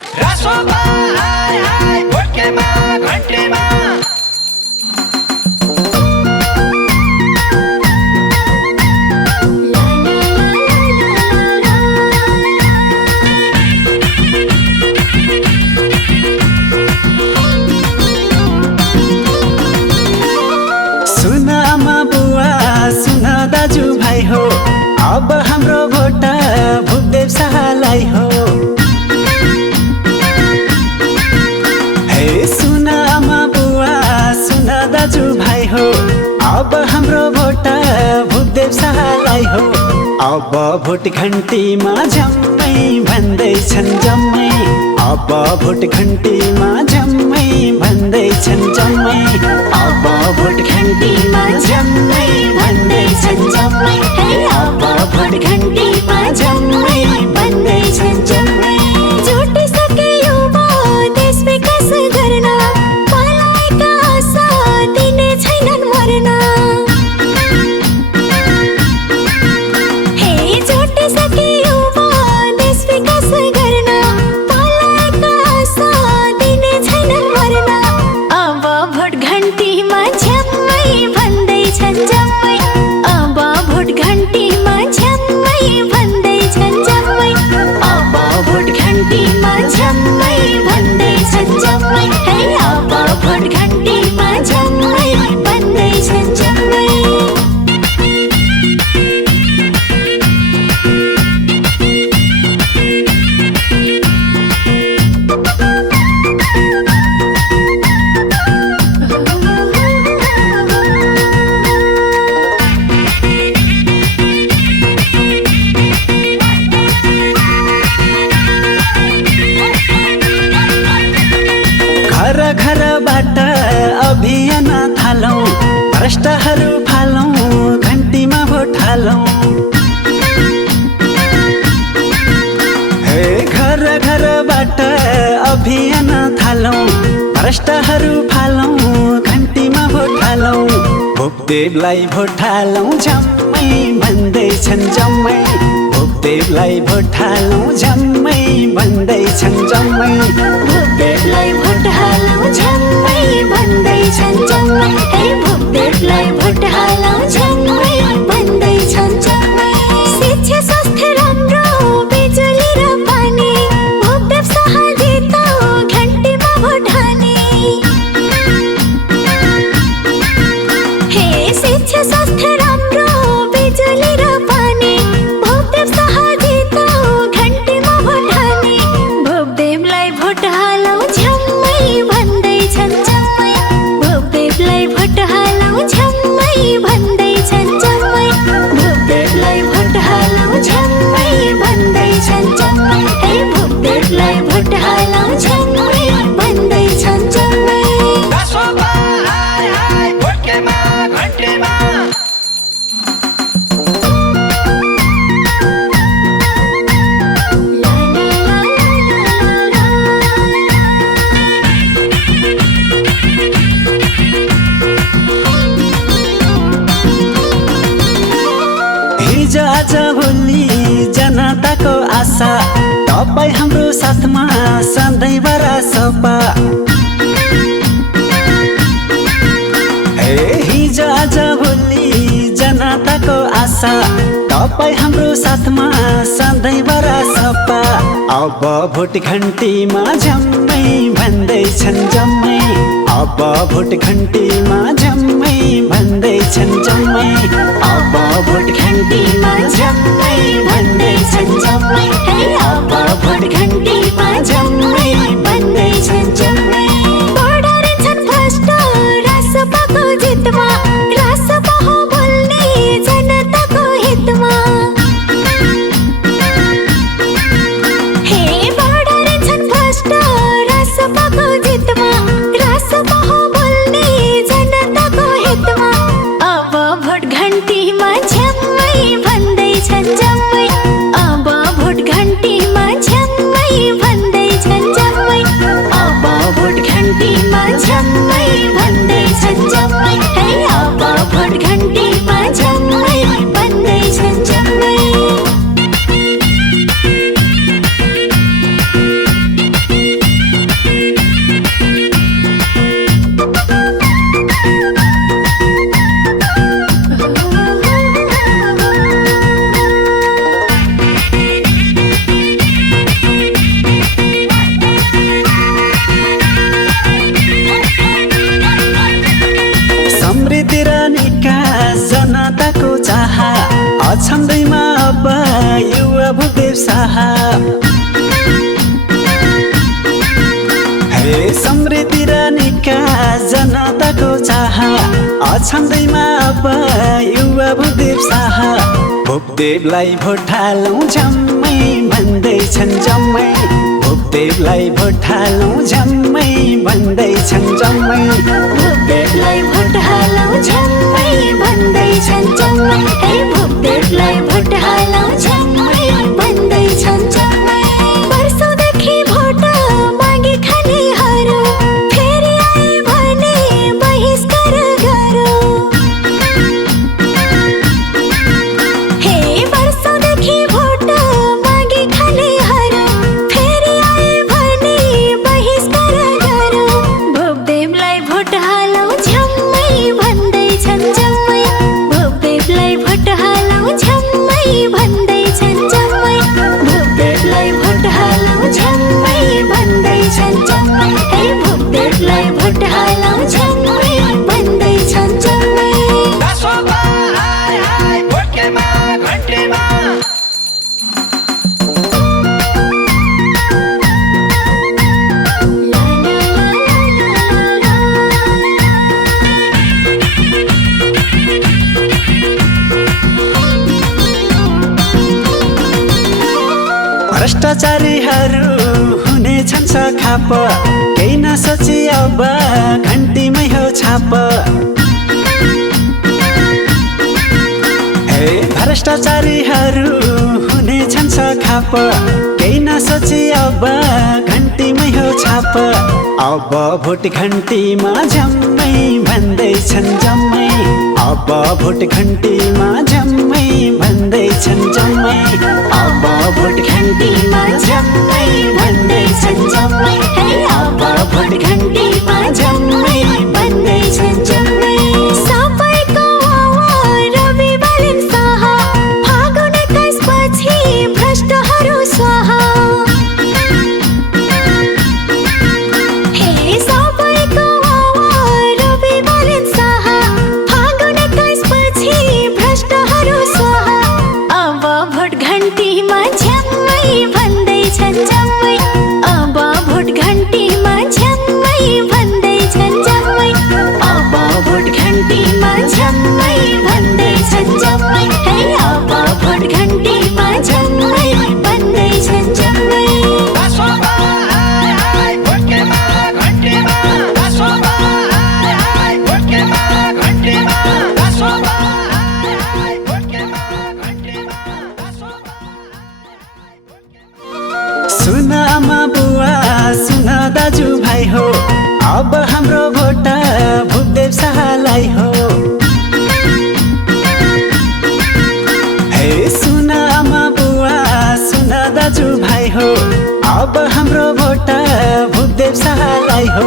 रासोपा हाय हाय भोटकेमा घन्टीमा सुन आमा बुवा सुन दाजु भाइ हो अब हाम्रो भोट भूपदेव शाहलाई हो। हे सुन आमा बुवा सुन दाजु भाइ हो अब हाम्रो भोट भूपदेव शाहलाई हो। अब भोट घन्टीमा झम्मै भन्दैछन् जम्मै, अब भोट घन्टीमा झम्मै भन्दैछन् जम्मै, अब भोट घन्टीमा झम्मै भन्दैछन् जम्मै, अब भोट घन्टीमा झम्मै भन्दैछन् जम्मै। जुटिसके युवा देश विकास गर्न, पलाएका आशा दिने छैनन् मर्न। हे जुटिसके युवा देश विकास गर्न, पलाएका आशा दिने छैनन् मर्न। अब भोट घन्टीमा झम्मै भन्दैछन् जम्मै, अब भोट घन्टीमा झम्मै भन्दैछन् जम्मै, अब भोट घन्टीमा झम्मै भन्दैछन् जम्मै, अब भोट घन्टीमा झम्मै भन्दैछन् जम्मै। घर घरबाट अभियान थालौँ, भ्रष्टहरू फालौँ, घन्टीमा भोट हालौँ। हे घर घरबाट अभियान थालौँ, भ्रष्टहरू फालौँ, घन्टीमा भोट हालौँ। भूपदेवलाई भोट हालौँ झम्मै भन्दैछन् जम्मै, भूपदेवलाई भोट हालौँ झम्मै भन्दैछन् जम्मै, भूपदेवलाई भोट हालौँ झम्मै भन्दैछन् जम्मै, भूपदेवलाई भोट हालौँ झम्मै भन्दैछन् जम्मै। शिक्षा स्वास्थ्य राम्रो, बिजुली र पानी, भूपदेव शाह जितो घन्टीमा भोट हाने। हे शिक्षा स्वास्थ्य राम्रो, बिजुली र पानी, भूपदेव शाह जितो घन्टीमा भोट हाने। भूपदेवलाई भोट हालौँ झम्मै भन्दैछन् जम्मै, भूपदेवलाई भोट हालौँ झम्मै भन्दैछन् जम्मै, भूपदेवलाई भोट हालौँ झम्मै भन्दैछन् जम्मै, भूपदेवलाई भोट हालौँ झम्मै भन्दैछन् जम्मै। रासोपा हाय हाय भोटकेमा घन्टीमा हिजो आज भोलि जनताको आशा, तपाईँ हाम्रो साथमा सधैँभर सपा। हे हिजो आज भोलि जनताको आशा, तपाईँ हाम्रो साथमा सधैँभर सपा। अब भोट घन्टीमा झम्मै भन्दैछन् जम्मै, अब भोट घन्टीमा झम्मै भन्दैछन् जम्मै, अब भोट घन्टीमा झम्मै भन्दैछन् जम्मै, अब भोट घन्टीमा झम्मै भन्दैछन् जम्मै। बढाइन्छन् भ्रष्ट रासपाको जितमा, रासपा हो बोल्ने जनताको हितमा। हे बढाइन्छन् भ्रष्ट रासपाको जितमा, रासपा हो बोल्ने जनताको हितमा। अब भोट घन्टीमा झम्मै भन्दैछन् जम्मै, भूपदेव शाह हे समृद्धि र निकास जनताको चाह अछन्दैमा अब युवा भूपदेव शाह भूपदेवलाई भोट हालौँ झम्मै भन्दैछन् जम्मै भूपदेवलाई भोट हालौँ झम्मै भन्दैछन् जम्मै भूपदेवलाई भोट हालौँ झम्मै भन्दैछन् जम्मै हे भूपदेवलाई भोट हालौँ झम्मै भन्दैछन् जम्मै वर्षौँदेखि भोट मागी खानेहरू फेरि आए भने बहिष्कार गरौँ हे वर्षौँदेखि भोट मागी खानेहरू फेरि आए भने बहिष्कार गरौँ भूपदेवलाई भोट हालौँ झम्मै भन्दैछन् जम्मै भूपदेवलाई भोट हालौँ झम्मै भन्दैछन् जम्मै भूपदेवलाई भोट हालौँ झम्मै भन्दैछन् जम्मै हे भूपदेवलाई भोट हालौँ झम्मै भन्दैछन् जम्मै रासोपा हाय हाय भोटकेमा घन्टीमा भ्रष्टाचारीहरू हुनेछन् सखाप केही नसोची अब घन्टीमै हो छाप हे भ्रष्टाचारीहरू हुनेछन् सखाप केही नसोची अब घन्टीमै हो छाप अब भोट घन्टीमा झम्मै भन्दैछन् जम्मै अब भोट घन्टीमा झम्मै भन्दैछन् जम्मै अब भोट घन्टीमा झम्मै भन्दैछन् जम्मै हे अब भोट घन्टीमा झम्मै भन्दैछन् जम्मै सबैको रवि बालन शाह फागुन 21 पछि भ्रष्टहरू स्वाहा हे सबैको रवि बालन शाह फागुन 21 पछि भ्रष्टहरू स्वाहा अब भोट घन्टीमा झम्मै भन्दैछन् जम्मै अब भोट घन्टीमा झम्मै भन्दैछन् जम्मै अब भोट घन्टीमा झम्मै भन्दैछन् जम्मै हे अब भोट घन्टीमा झम्मै भन्दैछन् जम्मै रासोपा हाय हाय भोटकेमा घन्टीमा रासोपा हाय हाय भोटकेमा घन्टीमा रासोपा हाय हाय भोटकेमा घन्टीमा रासोपा सुन आमा बुवा सुन दाजु भाइ हो अब हाम्रो भोट भूपदेव शाहलाई हो हे सुन आमा बुवा सुन दाजु भाइ हो अब हाम्रो भोट भूपदेव शाहलाई हो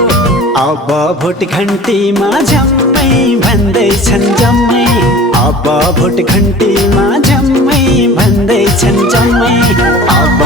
अब भोट घन्टीमा झम्मै भन्दैछन् जम्मै अब भोट घन्टीमा झम्मै भन्दैछन् जम्मै अब